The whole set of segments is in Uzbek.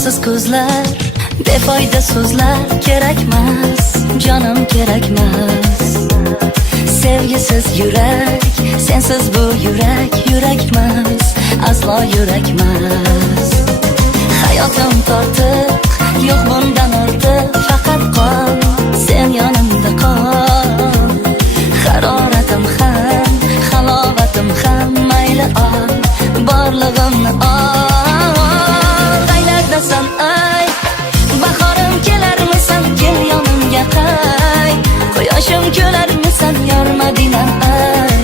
Nursiz ko'zlar, befoyda so'zlar kerakmas, jonim kerakmas. Sevgisiz yurak, sensiz bu yurak yurakmas, aslo yurakmas. Hayotim tortiq, yo'q bundan ortiq, faqat qol, sen yonimda qol. Haroratim ham, halovatim ham, mayli ol, borlig'imni ol. Qaylardasan ay, bahorim kelarmisan, kel yonimga qay. Quyoshim kelarmisan, yor Madina ay.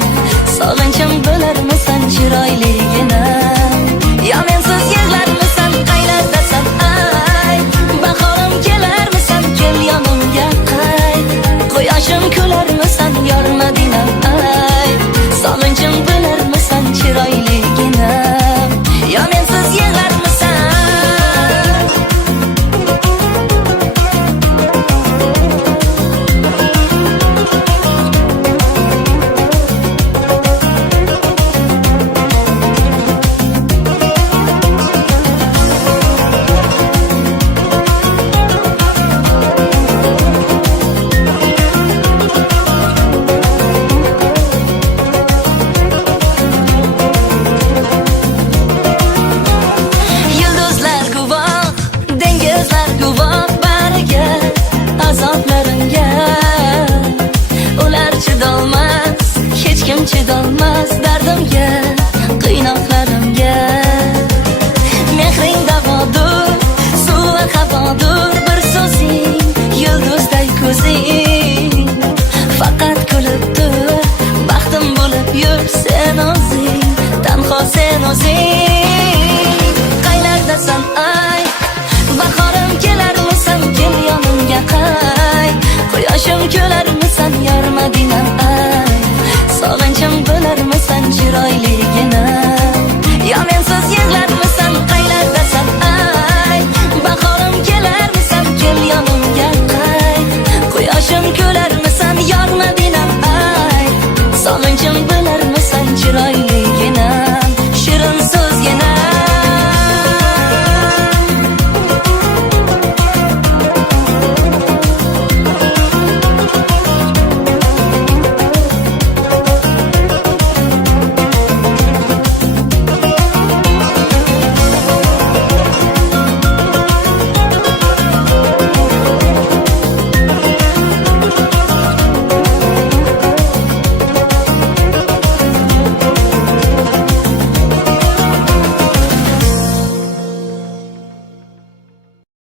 Sog'inchim bo'larmisan, chiroyligina. Ya mensiz yig'larmisan, qaylardasan ay. Bahorim kelarmisan, kel yonimga qay. Quyoshim kelarmisan, yor Madina ay. Sog'inchim bo'larmisan, chiroyligina. Ya mensiz yig'larmisan. Chidolmas, hech kim chidolmas dardimga.